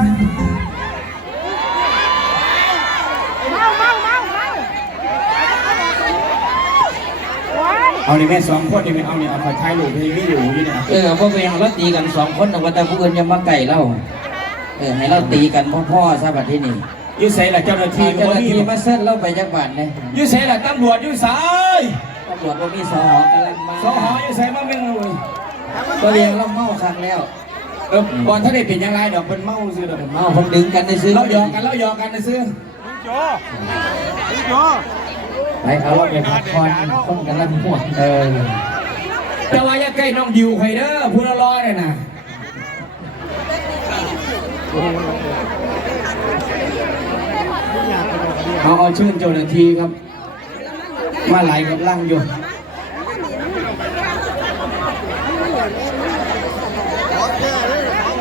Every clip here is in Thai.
เอาในแม่สองคนนี่ไม่เอาเนี่ยเอาฝ่ายชายลูกที่ไม่อยู่นี่นะเออพวกเอาเราตีกันสองคนแต่ว่าแต่ผู้อื่นยังมาไก่เล่าเออให้เราตีกันพ่อพ่อซะบที่นี่ยุ่ใส่ละเจ้าหน้าที่เจ้าหน้าที่มาเส้นเล่าไปจักบาทเลยยุ่ใส่ละตำรวจยุ่ใยตำรวจว่ามีสอหอกำลังมาสอหอยุ่ใส่มาเป็งเลยก็เรียงเราเมาคักแล้ว เออบอลถ้าได้เป็นอยังไงดอกเป็นเมาซื้อดอกเมาผมดึงกันในซื้อเราหยอกกันเราหยอกกันนะซื้อไปเอาเราไปพักผ่อนคนกันละหัวเออแต่ว่าอย่าใกล้น้องดิวใครเด้อพูดละร้อยเลยนะเอาเอาชื่นเจ้าหน้าที่ครับมาไหลกับลังอยู่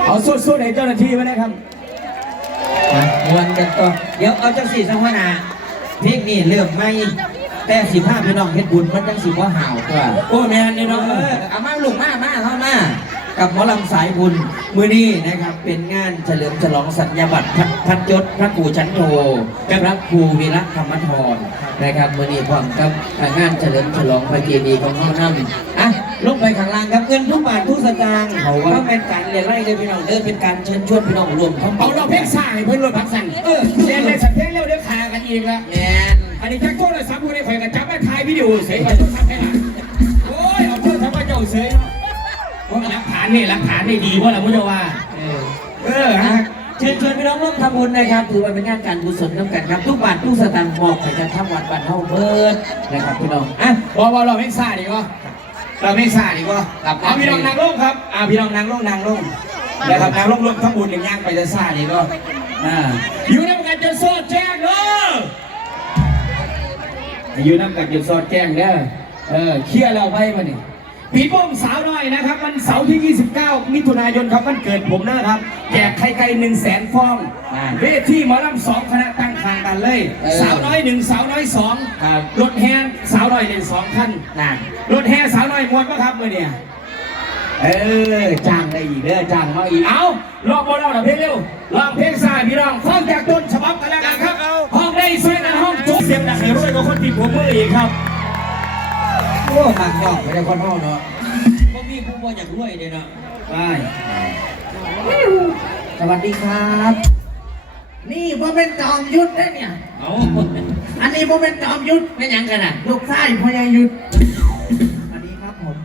เอาสุดๆให้เจ้าหน้าที่ไว้นะครับมามวนกันต่อเดี๋ยวเอาจังสี่สังวนาเพลงนี้เริ่มไม่แต่สิบห้าพี่น้องเฮ็ดบุญมันจังสิบ่ห่าวตัวโอ้แม่นนี่เอเนาะอเอามาลูกมามาเข้ามากับหมอลำสายบุญมือนี้นะครับ เป็นงานเฉลิมฉลองสัญญาบัตรพระพัดยศพระครูชั้นโทพระครูวีระธรรมธรนะครับมือนี้พร้อมกับงานเฉลิมฉลองพระเจดีย์ของเขานำอะลงไป ข้างล่างครับเงินทุกบาททุกสตางค์เขาว่าเป็นการเรียนไล่เลยพี่น้องเด้อเป็นการเชิญชวนพี่น้องรวมเข้าเอาเราเพลงสายเพื่อนรถพักสั่นเออเล่นเลยสักเพลงเร็วเดี๋ยวขากันอีกละแมนอันนี้จักโก้เลยสามคนในข่อยกันจับแม่ถ่ายวิดีโอเสียก่อนต้องทำให้หลังโอ้ยเอาเพื่อนทำมาเจ้าเสียเนาะเพราะหลักฐานนี่หลักฐานนี่ดีเพราะเราไม่จะว่าเออเออนะฮะเชิญชวนพี่น้องร่วมทำบุญนะครับ ถือว่าเป็นงานการกุศลน้ำกันครับ ทุกบาททุกสตางค์มอบให้กับทำวัดบ้านเฮาเบิดนะครับพี่น้องอะบอกว่าเราเพลงสายดีกว่า เราเพลงสายดีกว่าเอาพี่น้องนางลงครับอ่าพี่น้องนางลงนางลงนะครับนางลงลงทั้งบุญอย่างย่างไปจะสายดีก็อ่าอยู่ในกันจนโซดแจ้งเด้ออยู่น้ำกันจนโซดแจ้งเด้อเออเคลียร์เราไปมานี่ ปีโป้งสาวน้อยนะครับวันเสาร์ที่ 29 มิถุนายนครับวันเกิดผมนะครับ แจกไข่ไก่หนึ่งแสนฟองอ่าเวทีหมอลำสองคณะตั้งคางกันเลย เออสาวน้อยหนึ่งสาวน้อยสองครับรถแห่สาวน้อยหนึ่งสองคันน่ะรถแห่สาวน้อยมวนปะครับมื่อเนี่ยเออจ้างได้อีกเด้อจ้างมาอีกเอาลองบอลเราเพลงเร็วลองเพลงสายพี่น้องฟังจากต้นฉบับกันแล้วกันครับห้องได้สวยนะห้องจุ๊บเสียงดังให้รวยกว่าคนติดหัวมืออีกครับ โอ้หมักยอกไม่ได้คนเฮาเนาะบ่มีผู้บ่อยากรวยเด้เนาะไปสวัสดีครับ นี่พ่เป็นจอมยุทธนะเนี่ยเอาอันนี้พ่เป็นจอมยุทธไม่หยังกันน่ะลูกชายพญายุทธสวัสดีครับผม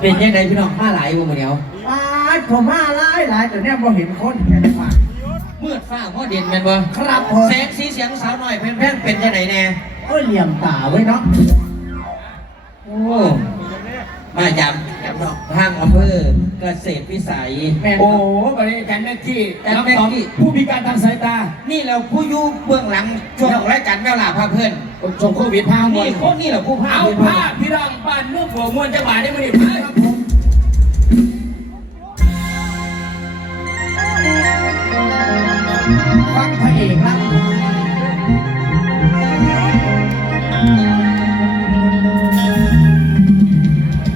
เป็นยังไงพี่น้องมาหลายบ่มื้อเดียวป้าดผมมาหลายหลายแต่เนี่ยพอเห็นคนแค่นี้ว่ามืดฟ้าพอเด่นแม่นบ่ครับผมแสงสีเสียงสาวน้อยแพร่งๆเป็นจังไดแน่เอ้ยเหลี่ยมตาไว้เนาะ โอ้มาจากทางอำเภอเกษตรวิสัย โอ้โหบริการหน้ที่จัดหน้าที่ ผู้พิการทางสายตา นี่เราผู้ยู่เบื้องหลังช่วงขรายการแมวลาพาเพื่อนช่วงโควิดพานี่คนนี่แหละผู้พาเอาผ้าพิรังบ้านเมื่อผัวมวนจะมาได้ไหมเนี่ยครับผมฟังพระเอกครับ